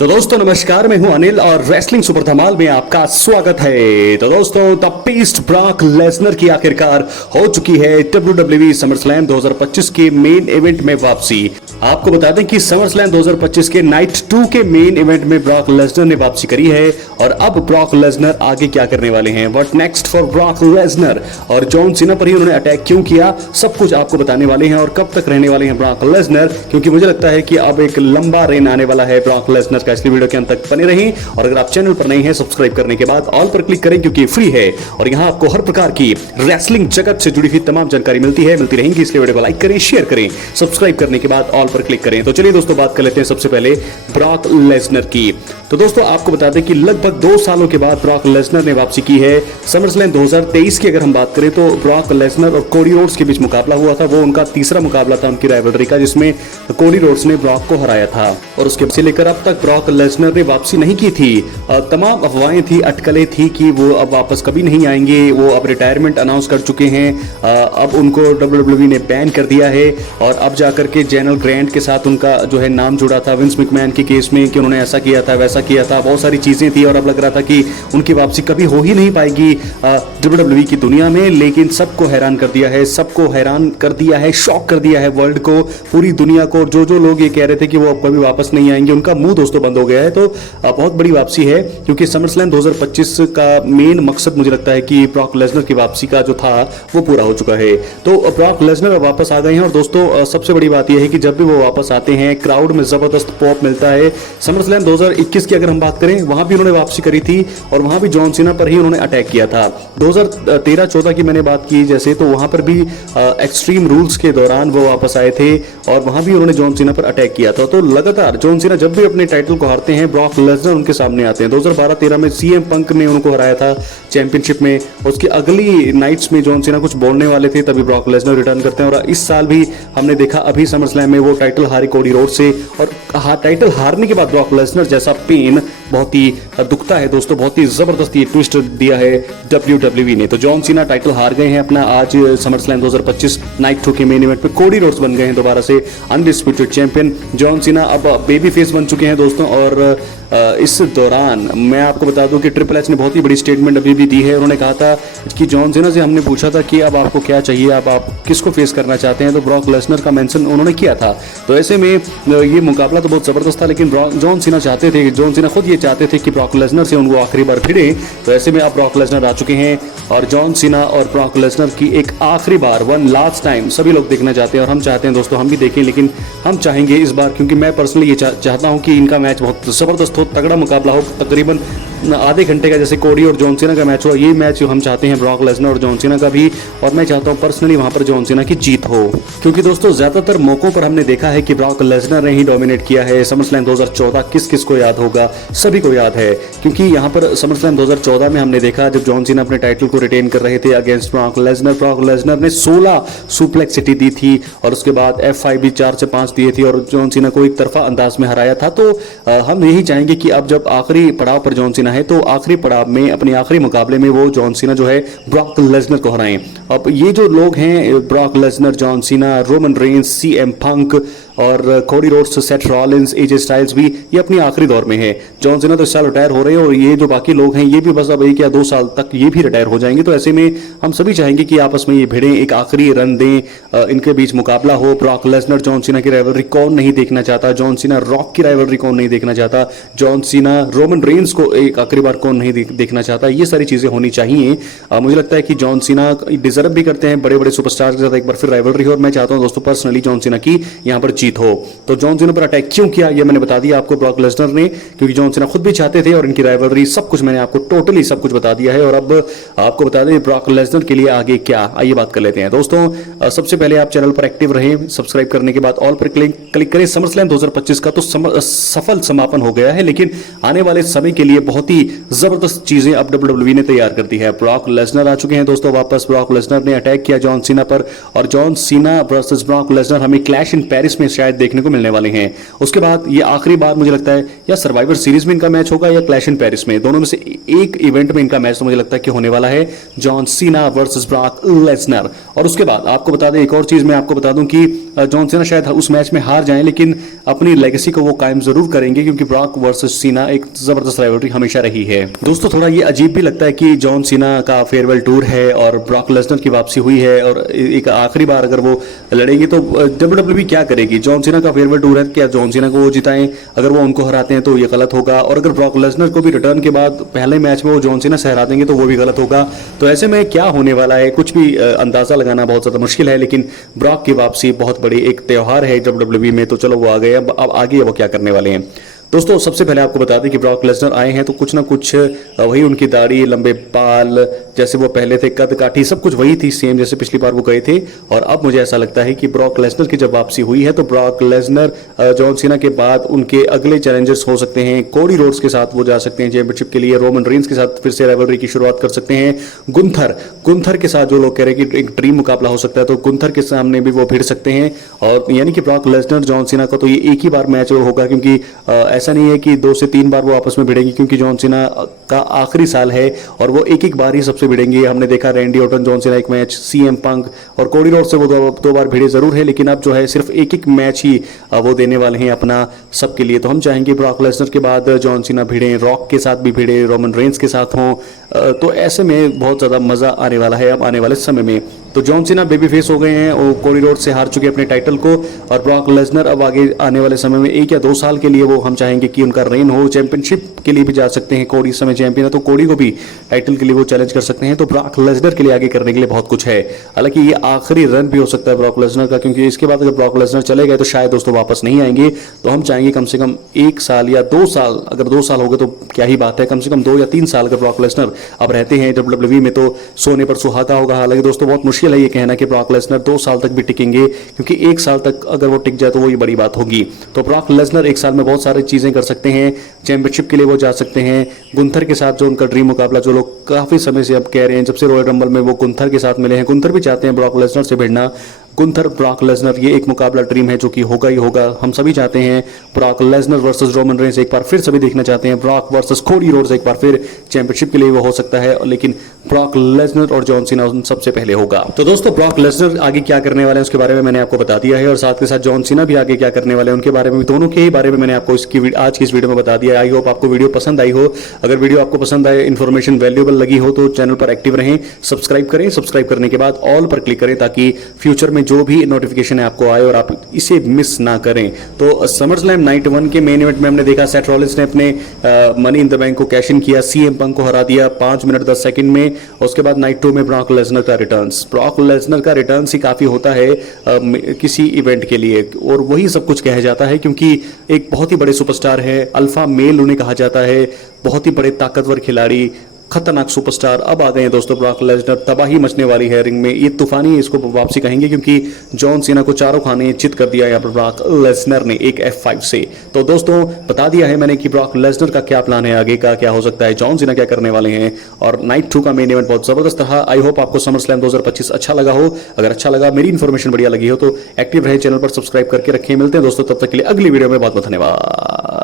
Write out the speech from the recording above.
तो दोस्तों नमस्कार, मैं हूं अनिल और रेसलिंग सुपर धमाल में आपका स्वागत है। तो दोस्तों द बीस्ट ब्रॉक लेसनर की आखिरकार हो चुकी है WWE समरस्लैम 2025 के मेन इवेंट में वापसी। आपको बता दें कि समरस्लैम 2025 के नाइट 2 के मेन इवेंट में ब्रॉक लेसनर ने वापसी करी है। और अब ब्रॉक लेसनर आगे क्या करने वाले हैं, what next for Brock Lesnar, और जॉन सीना पर ही उन्होंने अटैक क्यों किया, सब कुछ आपको बताने वाले हैं। और कब तक रहने वाले हैं ब्रॉक लेसनर, क्योंकि मुझे लगता है कि अब एक लंबा रेन आने वाला है ब्रॉक लेसनर का। इसलिए वीडियो के अंत तक बने रहें। और अगर आप चैनल पर नए हैं, सब्सक्राइब करने के बाद ऑल पर क्लिक करें, क्योंकि फ्री है और यहां आपको हर प्रकार की रेसलिंग जगत से जुड़ी हुई तमाम जानकारी मिलती रहेंगी। इसलिए वीडियो को लाइक करें, शेयर करें, सब्सक्राइब करने के बाद ऑल पर क्लिक करें। तो चलिए दोस्तों बात कर लेते हैं सबसे पहले ब्रॉक लेसनर की। तो दोस्तों आपको बता दें कि लगभग 2 सालों के बाद ब्रॉक लेसनर ने वापसी की है। समरस्लैम 2023 की अगर हम बात करें तो ब्रॉक लेसनर और कोडी रोड्स के बीच मुकाबला हुआ था। वो उनका तीसरा मुकाबला था उनकी राइवलरी का, जिसमें कोडी रोड्स ने ब्रॉक को हराया था। और उसके से लेकर अब तक ब्रॉक लेसनर ने वापसी नहीं की थी। तमाम अफवाहें थी, अटकलें थी कि वो अब वापस कभी नहीं आएंगे। वो अब रिटायरमेंट अनाउंस कर चुके हैं। अब उनको WWE ने बैन कर दिया है। और अब जाकर के जनरल ग्रांट के साथ उनका जो है नाम जुड़ा था विंस मैकमैन के केस में, कि उन्होंने ऐसा किया था वैसा किया था, बहुत सारी चीजें थी। और अब लग रहा था कि उनकी वापसी कभी हो ही नहीं पाएगी WWE की दुनिया में। लेकिन सबको हैरान कर दिया है, सबको हैरान कर दिया है, शॉक कर दिया है वर्ल्ड को, पूरी दुनिया को। जो लोग ये कह रहे थे कि वो अब कभी वापस नहीं आएंगे, उनका मुंह दोस्तों बंद हो गया है। तो बहुत बड़ी वापसी है, क्योंकि समरस्लैम 2025 का मेन मकसद मुझे लगता है कि ब्रॉक लेसनर की वापसी का जो था वो पूरा हो चुका है। तो ब्रॉक लेसनर वापस आ गए हैं। और दोस्तों सबसे बड़ी बात यह है कि जब भी वो वापस आते हैं क्राउड में जबरदस्त पॉप मिलता है। समरस्लैम 2021 की अगर हम बात करें, वहां भी उन्होंने वापसी करी थी और वहां भी जॉन सीना पर ही उन्होंने अटैक किया था। 2013-14 की मैंने बात की जैसे, तो वहां पर भी एक्सट्रीम रूल्स के दौरान वो वापस आए थे और वहां भी उन्होंने जॉन सीना पर अटैक किया था। तो लगातार जॉन सीना जब भी अपने टाइटल को हारते हैं, ब्रॉक लेसनर उनके सामने आते हैं। 2012-13 में CM पंक ने उनको हराया था चैंपियनशिप में। उसकी अगली नाइट्स में जॉन सीना कुछ बोलने वाले थे, तभी ब्रॉक लेसनर रिटर्न करते हैं। और इस साल भी हमने देखा, अभी समरस्लैम में वो टाइटल हारे कोडी रोड से। और टाइटल हारने के बाद ब्रॉक लेसनर जैसा पेन बहुत ही दुखता है दोस्तों। बहुत ही जबरदस्त ये ट्विस्ट दिया है WWE ने। तो जॉन सीना टाइटल हार गए हैं अपना आज समरस्लैम 2025 नाइट 2 के मेन इवेंट पे। कोडी रोड्स बन गए हैं दोबारा से अनडिस्प्यूटेड चैंपियन। जॉन सीना अब बेबी फेस बन चुके हैं दोस्तों। और इस दौरान मैं आपको बता दूं कि ट्रिपल एच ने बहुत ही बड़ी स्टेटमेंट अभी भी दी है। उन्होंने कहा था कि जॉन सीना से हमने पूछा था कि अब आपको क्या चाहिए, अब आप किसको फेस करना चाहते हैं, तो ब्रॉक लेसनर का मेंशन उन्होंने किया था। तो ऐसे में ये मुकाबला तो बहुत जबरदस्त था, लेकिन जॉन सीना चाहते थे, जॉन सीना खुद ये चाहते थे कि ब्रॉक लेसनर से उनको आखिरी बार भिड़े। तो ऐसे में अब ब्रॉक लेसनर आ चुके हैं और जॉन सीना और ब्रॉक लेसनर की एक आखिरी बार, वन लास्ट टाइम सभी लोग देखना चाहते हैं। और हम चाहते हैं दोस्तों हम भी देखें, लेकिन हम चाहेंगे इस बार, क्योंकि मैं पर्सनली ये चाहता हूं कि इनका मैच बहुत जबरदस्त हो, तगड़ा मुकाबला हो। तकरीबन आधे घंटे का जैसे कोडी और जॉन सीना का मैच हुआ, ये मैच हम चाहते हैं ब्रॉक लेसनर और जॉन सीना का भी। और मैं चाहता हूं पर्सनली वहां पर जॉन सीना की जीत हो, क्योंकि दोस्तों ज्यादातर मौकों पर हमने देखा है कि ब्रॉक लेसनर ने ही डोमिनेट किया है। समरस्लैम 2014 किस को याद होगा, सभी को याद है, क्योंकि यहां पर समरस्लैम 2014 में हमने देखा जब जॉन सीना अपने टाइटल को रिटेन कर रहे थे अगेंस्ट ब्रॉक लेसनर ने 16 सुप्लेक्स सिटी दी थी। और उसके बाद F5 भी 4 से 5 दिए थी और जॉन सीना को एक तरफा अंदाज में हराया था। तो हम यही चाहेंगे कि अब जब आखिरी पड़ाव पर जॉन सीना है, तो आखिरी पड़ाव में अपने आखिरी मुकाबले में वो जॉन सीना जो है ब्रॉक लेसनर को हराएं। अब ये जो लोग हैं, Brock Lesnar, John Cena, Roman Reigns, CM पंक और Cody Rhodes, Seth Rollins, AJ styles भी ये अपनी आखिरी दौर में है। जॉन सीना तो इस साल रिटायर हो रहे हैं और ये जो बाकी लोग हैं ये भी बस अब 1 या 2 साल तक ये भी रिटायर हो जाएंगे। तो ऐसे में हम सभी चाहेंगे कि आपस में ये भिड़ें, एक आखिरी रन दें, इनके बीच मुकाबला हो। ब्रॉक लेसनर जॉन सीना की राइवलरी कौन नहीं देखना चाहता, जॉन सीना रॉक की राइवलरी कौन नहीं देखना चाहता, जॉन सीना रोमन रेंस को एक आखिरी बार कौन नहीं देखना चाहता। ये सारी चीजें होनी चाहिए। मुझे लगता है कि जॉन सीना डिजर्व भी करते हैं बड़े बड़े सुपरस्टार्स के साथ एक बार फिर राइवलरी हो। और मैं चाहता हूं दोस्तों पर्सनली जॉन सीना की यहां पर जीत हो। तो जॉन सीना पर अटैक क्यों किया ये मैंने बता दिया आपको ब्रॉक लेसनर ने, क्योंकि जॉन सीना खुद भी चाहते थे और इनकी राइवलरी सब कुछ मैंने आपको टोटली सब कुछ बता दिया है। और अब आपको बता दें ब्रॉक लेसनर के लिए आगे क्या, आइए बात कर लेते हैं दोस्तों। सबसे पहले आप चैनल पर एक्टिव रहें, सब्सक्राइब करने के बाद ऑल पर क्लिक करें। समरस्लैम 2025 का तो सफल समापन हो गया है, लेकिन आने वाले समय के लिए बहुत ही जबरदस्त चीजें अब WWE ने तैयार कर दी है। ब्रॉक लेसनर आ चुके हैं दोस्तों वापस। ब्रॉक लेसनर ने अटैक किया जॉन सीना पर और John Cena versus Brock Lesnar हमें क्लैश इन पेरिस में शायद देखने को मिलने वाले हैं। उसके बाद ये आखिरी बार मुझे लगता है या सर्वाइवर सीरीज में इनका मैच होगा या क्लैश इन पेरिस में, दोनों में से एक इवेंट में इनका मैच तो मुझे लगता है कि होने वाला है, John Cena versus Brock Lesnar. और उसके बाद आपको बता दें, एक और चीज मैं आपको बता दूं कि जॉन सीना शायद उस मैच में हार जाएं, लेकिन अपनी लेगेसी को वो कायम जरूर करेंगे, क्योंकि ब्रॉक वर्सेस सीना एक जबरदस्त राइवलरी हमेशा रही है। दोस्तों थोड़ा ये अजीब भी लगता है कि जॉन सीना का फेयरवेल टूर है और ब्रॉक लेसनर की वापसी हुई है, और एक आखिरी बार अगर वो लड़ेंगे तो WWE क्या करेगी? जॉन सीना का फेयरवेल टूर है, क्या जॉन सीना को वो जिताएं? अगर वो उनको हराते हैं तो ये गलत होगा, और अगर ब्रॉक लेसनर को भी रिटर्न के बाद पहले मैच में वो जॉन सीना से हरा देंगे तो वो भी गलत होगा। तो ऐसे में क्या होने वाला है कुछ भी अंदाजा लगाना बहुत ज्यादा मुश्किल है, लेकिन ब्रॉक की वापसी बहुत बड़ी एक त्योहार है WWE में। तो चलो वो आ गए, अब आगे वो क्या करने वाले हैं। दोस्तों सबसे पहले आपको बता दें कि ब्रॉक लेसनर आए हैं तो कुछ ना कुछ वही, उनकी दाढ़ी, लंबे बाल जैसे वो पहले थे, कद काठी सब कुछ वही थी, सेम जैसे पिछली बार वो गए थे। और अब मुझे ऐसा लगता है कि ब्रॉक लेसनर की जब वापसी हुई है तो ब्रॉक लेसनर जॉन सीना के बाद उनके अगले चैलेंजर्स हो सकते हैं। कोडी रोड्स के साथ वो जा सकते हैं चैंपियनशिप के लिए, रोमन रेंस के साथ फिर से राइवलरी की शुरुआत कर सकते हैं, गुंथर के साथ जो लोग कह रहे हैं कि एक ड्रीम मुकाबला हो सकता है, तो गुंथर के सामने भी वो भिड़ सकते हैं। और यानी कि ब्रॉक लेसनर जॉन सीना का तो ये एक ही बार मैच होगा, क्योंकि ऐसा नहीं है कि 2 से 3 बार वो आपस में भिड़ेंगे, क्योंकि जॉन सीना का आखिरी साल है और वो एक बार ही सबसे भिड़ेंगे। हमने देखा रैंडी ऑर्टन जॉन सीना एक मैच, CM पंक और कोडी रोड से वो दो बार भिड़े जरूर है, लेकिन अब जो है सिर्फ एक मैच ही वो देने वाले हैं अपना सबके लिए। तो हम चाहेंगे ब्रॉक लेसनर के बाद जॉन सीना भिड़े, रॉक के साथ भी भिड़े, रोमन रेंस के साथ हों। तो ऐसे में बहुत ज्यादा मजा आने वाला है अब आने वाले समय में। तो जॉन सीना बेबी फेस हो गए हैं और कोडी रोड से हार चुके अपने टाइटल को, और ब्रॉक लेसनर अब आगे आने वाले समय में 1 या 2 साल के लिए वो हम चाहेंगे कि उनका रेन हो, चैंपियनशिप के लिए भी जा सकते हैं। कोडी समय चैंपियन है तो कोडी को भी टाइटल के लिए वो चैलेंज कर सकते हैं। तो ब्रॉक लेसनर के लिए आगे करने के लिए बहुत कुछ है। हालांकि ये आखिरी रन भी हो सकता है ब्रॉक लेसनर का, क्योंकि इसके बाद अगर ब्रॉक लेसनर चले गए तो शायद दोस्तों वापस नहीं आएंगे। तो हम चाहेंगे कम से कम 1 साल या 2 साल, अगर 2 साल हो गए तो क्या ही बात है, कम से कम 2 या 3 साल अगर ब्रॉक लेसनर अब रहते हैं WWE में तो सोने पर सुहागा होगा। हालांकि दोस्तों बहुत मुश्किल है ये कहना कि ब्रॉक लेसनर 2 साल तक भी टिकेंगे, क्योंकि 1 साल तक अगर वो टिक जाए तो वही बड़ी बात होगी। तो ब्रॉक लेसनर 1 साल में बहुत सारी चीजें कर सकते हैं, चैंपियनशिप के लिए वो जा सकते हैं। गुंथर के साथ जो उनका ड्रीम मुकाबला, जो लोग काफी समय से अब कह रहे हैं, जब से रॉयल रंबल में वो गुंथर के साथ मिले हैं, गुंथर भी चाहते हैं ब्रॉक लेसनर से भिड़ना। गुंथर ब्रॉक लेसनर ये एक मुकाबला ड्रीम है जो कि होगा ही होगा। हम सभी चाहते हैं Brock Lesnar versus Roman Reigns एक बार फिर सभी देखना चाहते हैं, ब्रॉक वर्सेस कोडी रोड्स एक बार फिर चैंपियनशिप के लिए वो हो सकता है, लेकिन ब्रॉक लेसनर और जॉन सीना सबसे पहले होगा। तो दोस्तों ब्रॉक लेसनर आगे क्या करने वाले हैं उसके बारे में मैंने आपको बता दिया है, और साथ के साथ जॉन सीना भी आगे क्या करने वाले हैं उनके बारे में, दोनों के ही बारे में मैंने आपको आज की इस वीडियो में बता दिया। आई होप आपको वीडियो पसंद आई हो। अगर वीडियो आपको पसंद आए, इन्फॉर्मेशन वैल्यूएबल लगी हो तो चैनल पर एक्टिव रहें, सब्सक्राइब करें, सब्सक्राइब करने के बाद ऑल पर क्लिक करें ताकि फ्यूचर में जो भी नोटिफिकेशन है आपको आए और आप इसे मिस ना करें। तो समरस्लैम नाइट 1 के मेन इवेंट में हमने देखा सेथ रॉलिंस ने अपने मनी इन द बैंक को कैश इन किया, CM पंक को हरा दिया 5 मिनट 10 सेकंड में। उसके बाद नाइट 2 में ब्रॉक लेसनर का रिटर्न्स, ब्रॉक लेसनर का रिटर्न्स ही काफी होता है किसी इवेंट के लिए, और वही सब कुछ कहा जाता है, क्योंकि एक बहुत ही बड़े सुपरस्टार है, अल्फा मेल उन्हें कहा जाता है, बहुत ही बड़े ताकतवर खिलाड़ी, खतरनाक सुपरस्टार। अब आ गए हैं दोस्तों ब्रॉक लेसनर, तबाही मचने वाली है रिंग में, ये तूफानी इसको वापसी कहेंगे, क्योंकि जॉन सीना को चारों खाने चित कर दिया यहाँ पर ब्रॉक लेसनर ने एक F5 से। तो दोस्तों बता दिया है मैंने कि ब्रॉक लेसनर का क्या प्लान है, आगे का क्या हो सकता है, जॉन सीना क्या करने वाले हैं, और नाइट 2 का मेन इवेंट बहुत जबरदस्त रहा। आई होप आपको समरस्लैम 2025 अच्छा लगा हो। अगर अच्छा लगा, मेरी इन्फॉर्मेशन बढ़िया लगी हो तो एक्टिव रहे, चैनल पर सब्सक्राइब करके रखें। मिलते हैं दोस्तों तब तक के लिए अगली वीडियो में। बहुत बहुत धन्यवाद।